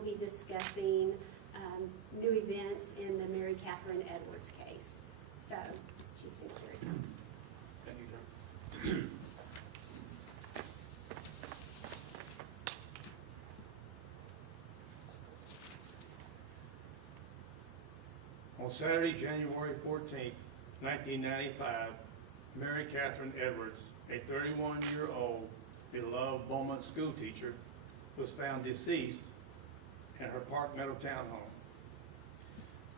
he'll be discussing new events in the Mary Catherine Edwards case. So, Chief Secretary. Thank you, John. On Saturday, January 14th, 1995, Mary Catherine Edwards, a 31-year-old beloved Beaumont school teacher, was found deceased in her Park Meadow townhome.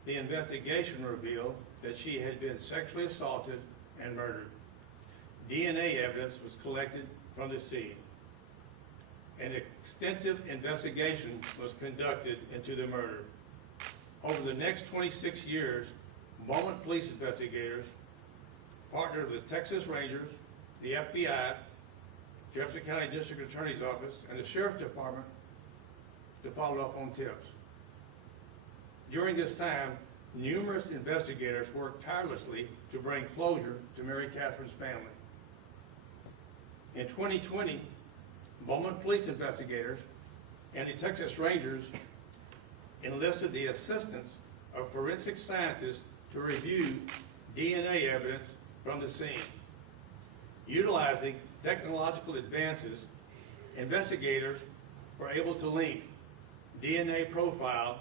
The investigation revealed that she had been sexually assaulted and murdered. DNA evidence was collected from the scene. An extensive investigation was conducted into the murder. Over the next 26 years, Beaumont Police investigators partnered with Texas Rangers, the FBI, Jefferson County District Attorney's Office, and the Sheriff's Department to follow up on tips. During this time, numerous investigators worked tirelessly to bring closure to Mary Catherine's family. In 2020, Beaumont Police investigators and the Texas Rangers enlisted the assistance of forensic scientists to review DNA evidence from the scene. Utilizing technological advances, investigators were able to link DNA profile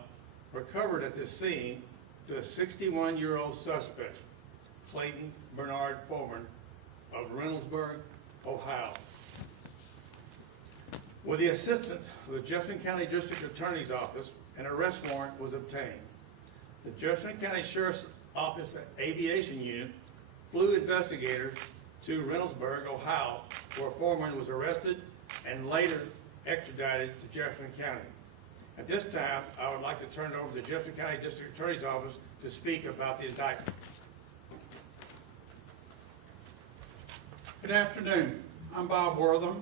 recovered at the scene to a 61-year-old suspect, Clayton Bernard Foreman of Reynoldsburg, Ohio. With the assistance of the Jefferson County District Attorney's Office, an arrest warrant was obtained. The Jefferson County Sheriff's Office Aviation Unit flew investigators to Reynoldsburg, Ohio, where Foreman was arrested and later extradited to Jefferson County. At this time, I would like to turn it over to the Jefferson County District Attorney's Office to speak about the indictment. Good afternoon. I'm Bob Wortham,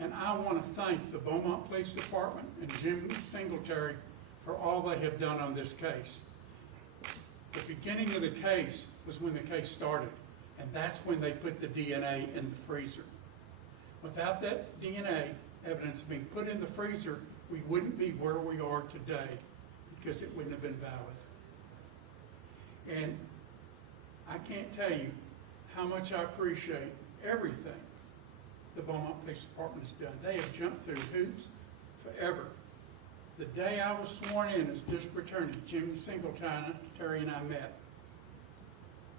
and I want to thank the Beaumont Police Department and Jim Singletary for all they have done on this case. The beginning of the case was when the case started, and that's when they put the DNA in the freezer. Without that DNA evidence being put in the freezer, we wouldn't be where we are today because it wouldn't have been valid. And I can't tell you how much I appreciate everything the Beaumont Police Department has done. They have jumped through hoops forever. The day I was sworn in as District Attorney, Jimmy Singletary and I met,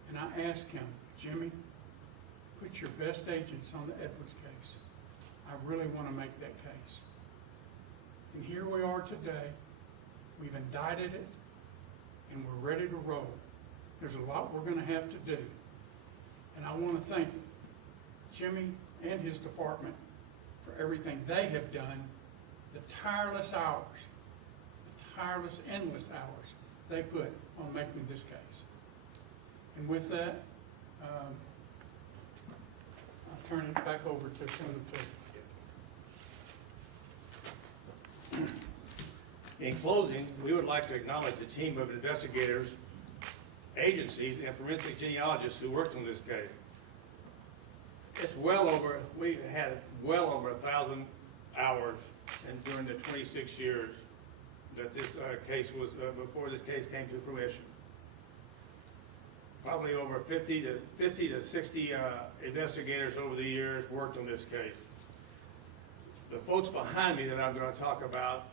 and I asked him, Jimmy, put your best agents on the Edwards case. I really want to make that case. And here we are today. We've indicted it, and we're ready to roll. There's a lot we're going to have to do. And I want to thank Jimmy and his department for everything they have done, the tireless hours, the tireless, endless hours they put on making this case. And with that, I'll turn it back over to Senator. In closing, we would like to acknowledge the team of investigators, agencies, and forensic genealogists who worked on this case. We had well over 1,000 hours during the 26 years that this case was, before this case came to fruition. Probably over 50 to 60 investigators over the years worked on this case. The folks behind me that I'm going to talk about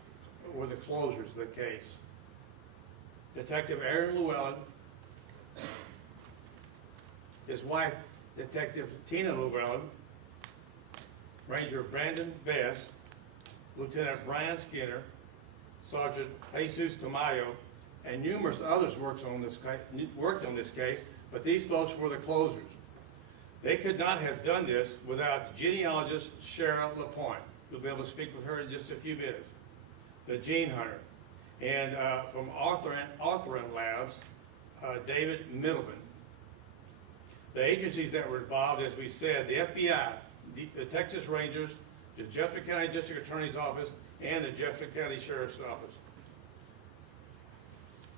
were the closures of the case. Detective Aaron Llewellyn, his wife, Detective Tina Llewellyn, Ranger Brandon Best, Lieutenant Brian Skinner, Sergeant Jesus Tamayo, and numerous others worked on this case, but these folks were the closers. They could not have done this without genealogist Cheryl LaPointe. You'll be able to speak with her in just a few minutes. The gene hunter. And from Authorin Labs, David Middleman. The agencies that were involved, as we said, the FBI, the Texas Rangers, the Jefferson County District Attorney's Office, and the Jefferson County Sheriff's Office.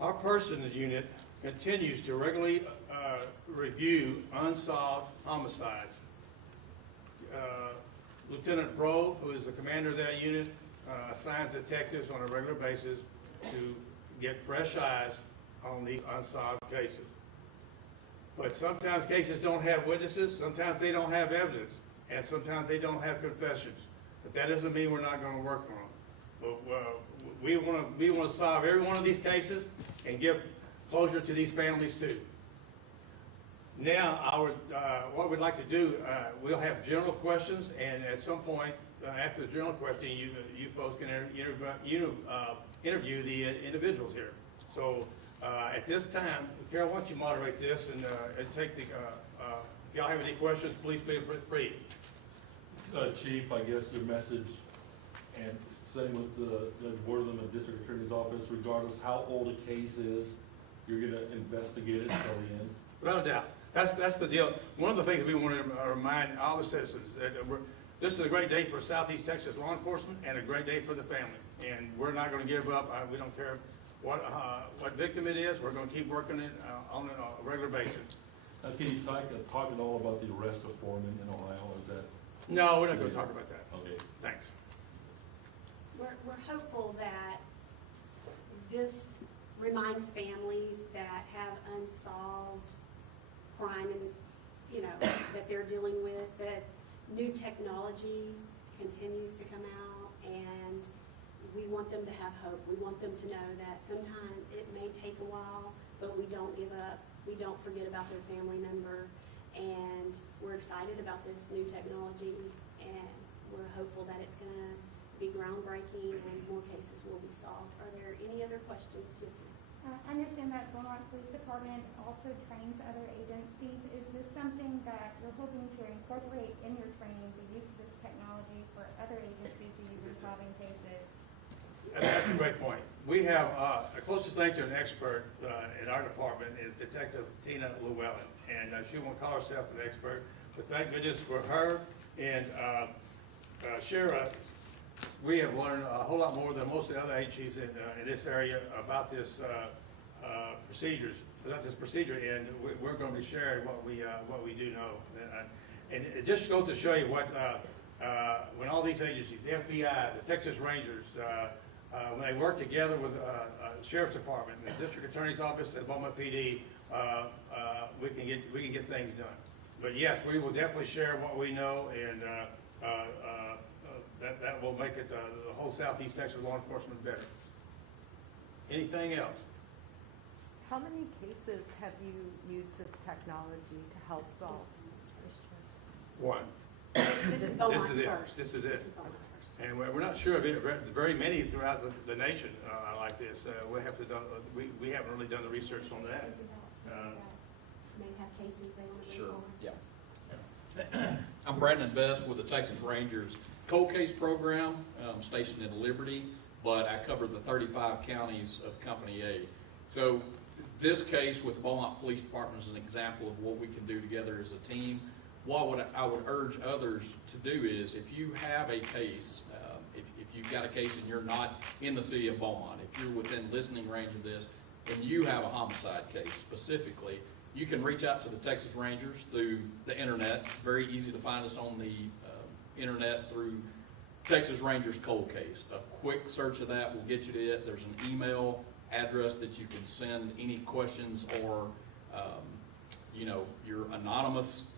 Our persons unit continues to regularly review unsolved homicides. Lieutenant Bro, who is the commander of that unit, assigns detectives on a regular basis to get fresh eyes on these unsolved cases. But sometimes cases don't have witnesses, sometimes they don't have evidence, and sometimes they don't have confessions. But that doesn't mean we're not going to work on them. But we want to solve every one of these cases and give closure to these families too. Now, what we'd like to do, we'll have general questions, and at some point after the general question, you folks can interview the individuals here. So at this time, Carol, why don't you moderate this and take the, if y'all have any questions, please feel free. Chief, I guess your message, and same with the Worthing and District Attorney's Office, regardless how old a case is, you're going to investigate it until the end. Without a doubt. That's the deal. One of the things we want to remind all the citizens that this is a great day for Southeast Texas law enforcement and a great day for the family. And we're not going to give up. We don't care what victim it is. We're going to keep working it on a regular basis. Now, can you talk at all about the arrest of Foreman in Ohio? Is that? No, we're not going to talk about that. Okay. Thanks. We're hopeful that this reminds families that have unsolved crime and, that they're dealing with, that new technology continues to come out, and we want them to have hope. We want them to know that sometimes it may take a while, but we don't give up. We don't forget about their family member, and we're excited about this new technology, and we're hopeful that it's going to be groundbreaking and more cases will be solved. Are there any other questions? Yes, ma'am. I understand that Beaumont Police Department also trains other agencies. Is this something that you're hoping to incorporate in your training, the use of this technology for other agencies to use in solving cases? That's a great point. We have, the closest thing to an expert in our department is Detective Tina Llewellyn, and she won't call herself an expert, but thank goodness for her and Shara. We have learned a whole lot more than most of the other agencies in this area about this procedure, and we're going to be sharing what we do know. And it just goes to show you what when all these agencies, the FBI, the Texas Rangers, when they work together with the Sheriff's Department, and the District Attorney's Office, and Beaumont PD, we can get things done. But yes, we will definitely share what we know, and that will make it the whole Southeast Texas law enforcement better. Anything else? How many cases have you used this technology to help solve? One. This is Beaumont's This is it. first. This is it. Beaumont's first. And we're not sure of very many throughout the nation like this. We haven't really done the research on that. May have cases they want to Sure, bring forward. yeah. I'm Brandon Best with the Texas Rangers Cold Case Program, stationed in Liberty, but I cover the 35 counties of Company A. So this case with the Beaumont Police Department is an example of what we can do together as a team. What I would urge others to do is, if you have a case, if you've got a case and you're not in the city of Beaumont, if you're within listening range of this, and you have a homicide case specifically, you can reach out to the Texas Rangers through the internet. Very easy to find us on the internet through Texas Rangers Cold Case. A quick search of that will get you to it. There's an email address that you can send any questions or your anonymous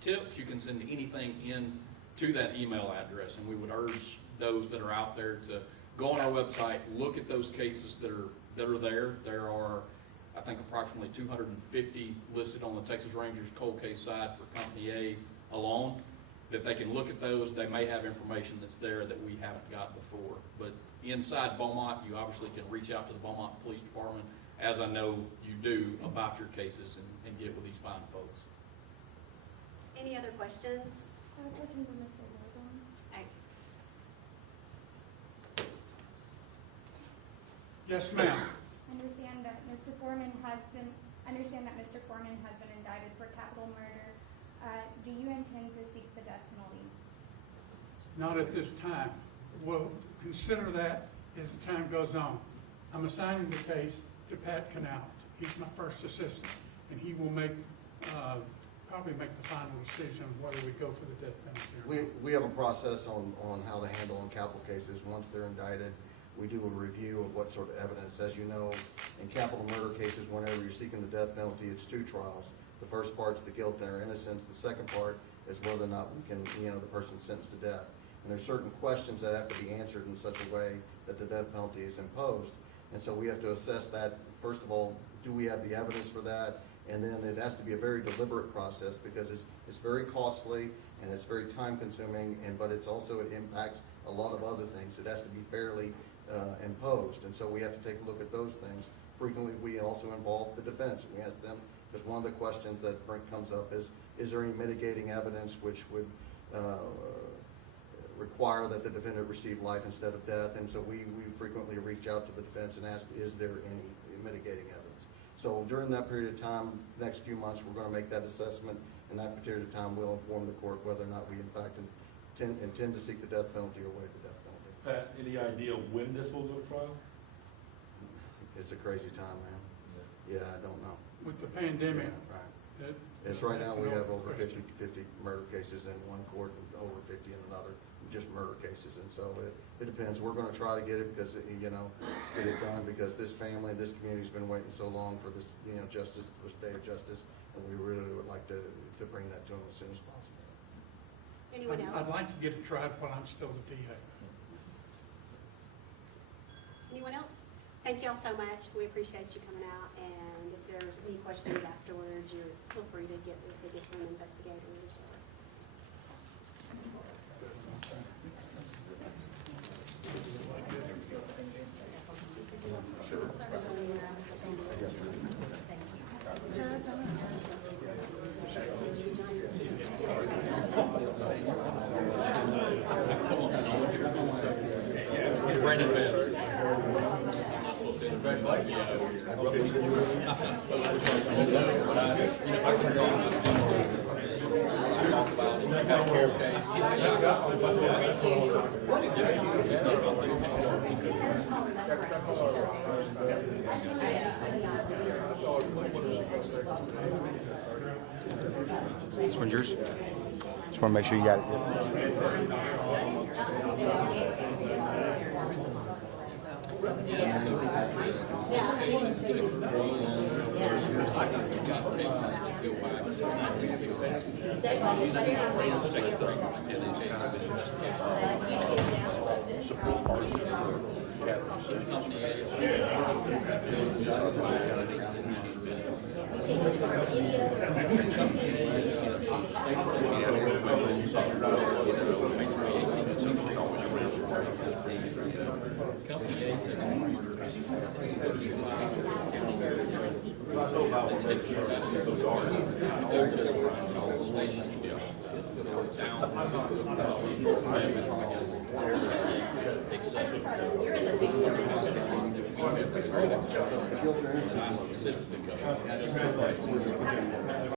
tips. You can send anything in to that email address, and we would urge those that are out there to go on our website, look at those cases that are there. There are, I think, approximately 250 listed on the Texas Rangers Cold Case side for Company A alone, that they can look at those. They may have information that's there that we haven't got before. But inside Beaumont, you obviously can reach out to the Beaumont Police Department, as I know you do, about your cases and get with these fine folks. Any other questions? I have a question for Mr. Logan. Yes, ma'am. I understand that Mr. Foreman has been indicted for capital murder. Do you intend to seek the death penalty? Not at this time. We'll consider that as time goes on. I'm assigning the case to Pat Canal. He's my first assistant, and he will make probably make the final decision on whether we go for the death penalty or not. We have a process on how to handle in capital cases. Once they're indicted, we do a review of what sort of evidence. As you know, in capital murder cases, whenever you're seeking the death penalty, it's two trials. The first part's the guilt or innocence. The second part is whether or not we can, the person's sentenced to death. And there's certain questions that have to be answered in such a way that the death penalty is imposed. And so we have to assess that, first of all, do we have the evidence for that? And then it has to be a very deliberate process because it's very costly and it's very time consuming, but it impacts a lot of other things. It has to be fairly imposed. And so we have to take a look at those things. Frequently, we also involve the defense. We ask them, because one of the questions that comes up is there any mitigating evidence which would require that the defendant receive life instead of death? And so we frequently reach out to the defense and ask, is there any mitigating evidence? So during that period of time, next few months, we're going to make that assessment, and that period of time will inform the court whether or not we in fact intend to seek the death penalty or waive the death penalty. Pat, any idea when this will go to trial? It's a crazy time, man. Yeah, I don't know. With the pandemic, Yeah, right. that- Right now, that's we an have open over question. 50 murder cases in one court and over 50 in another, just murder cases. And so it depends. We're going to try to get it because, get it done because this family, this community's been waiting so long for this, justice, this day of justice. And we really would like to bring that to them as soon as possible. Anyone I'd else? like to get it tried while I'm still the DA. Anyone else? Thank you all so much. We appreciate you coming out, and if there's any questions afterwards, feel free to get with the different investigators or. Brandon Best. I'm not supposed to interrupt you. If I can go on, talk about it. You got a cold case. This one's yours. Just want to make sure you got it.